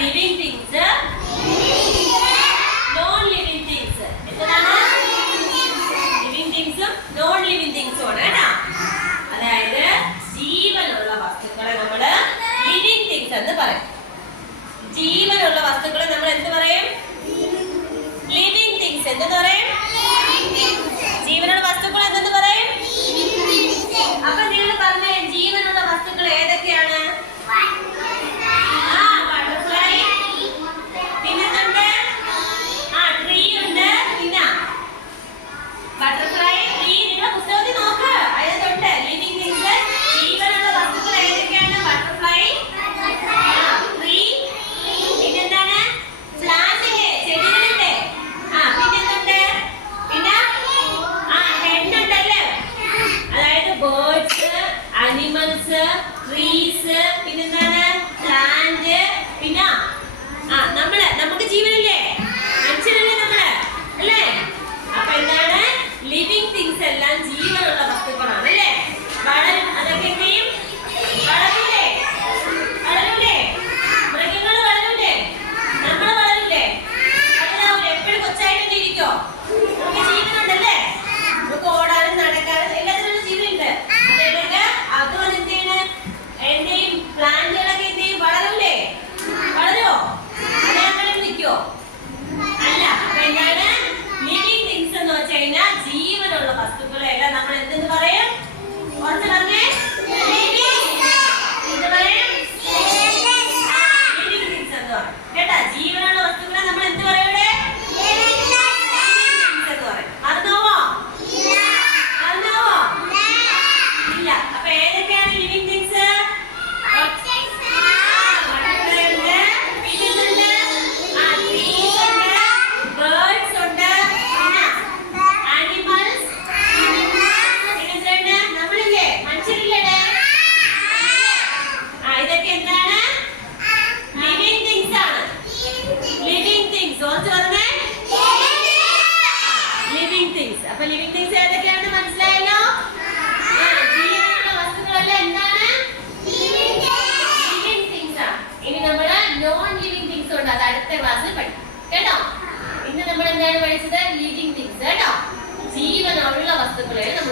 Living things, non living things. എന്താണ്? Living തിങ്സും non living തിങ്സും ആണ് കേട്ടോ. അതായത് ജീവനുള്ള വസ്തുക്കളെ നമ്മൾ ലിവിങ് തിങ്സ് എന്ന് പറയും. ജീവനുള്ള വസ്തുക്കളെ നമ്മൾ എന്ത് പറയും? ലിവിങ് തിങ്സ് എന്ന് പറയും. ജീവനുള്ള വസ്തുക്കൾ എന്തെന്ന് പറയും? അപ്പൊ നിങ്ങൾ പറഞ്ഞേ, ജീവനുള്ള വസ്തുക്കൾ ഏതൊക്കെയാണ്? ബട്ടർഫ്ലൈ, പിന്നെന്തുണ്ട്? ട്രീ ഉണ്ട്. പിന്നെ ബട്ടർഫ്ലൈ, ട്രീ. നിങ്ങളുടെ പുസ്തകത്തിൽ നോക്ക്, അതിനകത്തുണ്ട് ലിവിങ് തിങ്സ്. ജീവനുള്ള വസ്തുക്കൾ ഏതൊക്കെയാണ്? ബട്ടർഫ്ലൈ, ട്രീ, പിന്നെന്താണ്? പ്ലാന്റ് ഇല്ലേ, ചെടികളില്ലേ? പിന്നെന്തുണ്ട്? പിന്നെ ഹെഡുണ്ടല്ലേ, അതായത് ബേർഡ്സ്, അനിമൽസ്, ട്രീസ്, പിന്നെന്താണ്? പ്ലാന്റ്. പിന്നെ നമുക്ക് ജീവനില്ലേ, മനുഷ്യരല്ലേ നമ്മള്, അല്ലേ? അപ്പൊ എന്താണ്? ലിവിങ് തിങ്സ് എല്ലാം ജീവനുള്ള വസ്തുക്കളാണ്, അല്ലേ? വളരും. അതൊക്കെ എന്തെയും? വളരൂലേ? വളരൂലേ? മൃഗങ്ങൾ വളരൂലേ? നമ്മള് വളരൂലേ? വളരാവൂലേ? എപ്പോഴും കൊച്ചായിട്ട് ഇരിക്കോ? നമുക്ക് ജീവനുണ്ടല്ലേ? നമുക്ക് ഓടാനും നടക്കാനും എല്ലാത്തിനുള്ള ജീവനുണ്ട്. അതേപോലെ അതുപോലെ എന്തെയും പ്ലാന്റുകളൊക്കെ എന്തെയും? വളരൂലേ? വളരോ? അല്ലെ അങ്ങനെ നിൽക്കോ? അല്ല. അപ്പൊ എന്താണ്? ലിവിങ് തിങ്സ് എന്ന് വെച്ച് കഴിഞ്ഞാൽ ജീവനുള്ള വസ്തുക്കളെല്ലാം നമ്മൾ എന്തെന്ന് പറയും? കുറച്ച് പറഞ്ഞേ. എന്ത് പറയും? ലിവിങ് തിങ്സ് എന്ന് പറയും കേട്ടാ. ജീവനുള്ള വസ്തുക്കളെ നമ്മൾ എന്ത് പറയും? മറന്നുപോവോ? ഇല്ല. അപ്പൊ ഏതൊക്കെയാണ് ലിവിങ് തിങ്സ്? ബേർഡ്സ് ഉണ്ട്, ആനിമൽസ്, പിന്നെ നമ്മളില്ലേ, മനുഷ്യരില്ലേ? ഇതൊക്കെ എന്താണ്? ലിവിങ് തിങ്സ് ആണ്. ലിവിങ് തിങ്സ് ഓർത്ത് പറഞ്ഞേ. Living things. അപ്പൊ ലിവിങ് തിങ്സ് ഏതൊക്കെയാണെന്ന് മനസ്സിലായല്ലോ? ജീവനുള്ള വസ്തുക്കളെല്ലാം എന്താണ്? ലിവിങ് തിങ്സ് ആണ്. ഇനി നമ്മള് നോൺ ലിവിങ് തിങ്സ് ഉണ്ട്, അത് അടുത്ത ക്ലാസ്സിൽ പഠിക്കും കേട്ടോ. ഇന്ന് നമ്മൾ എന്താണ് പഠിച്ചത്? ലിവിങ് തിങ്സ് കേട്ടോ. ജീവനുള്ള വസ്തുക്കളെ നമ്മൾ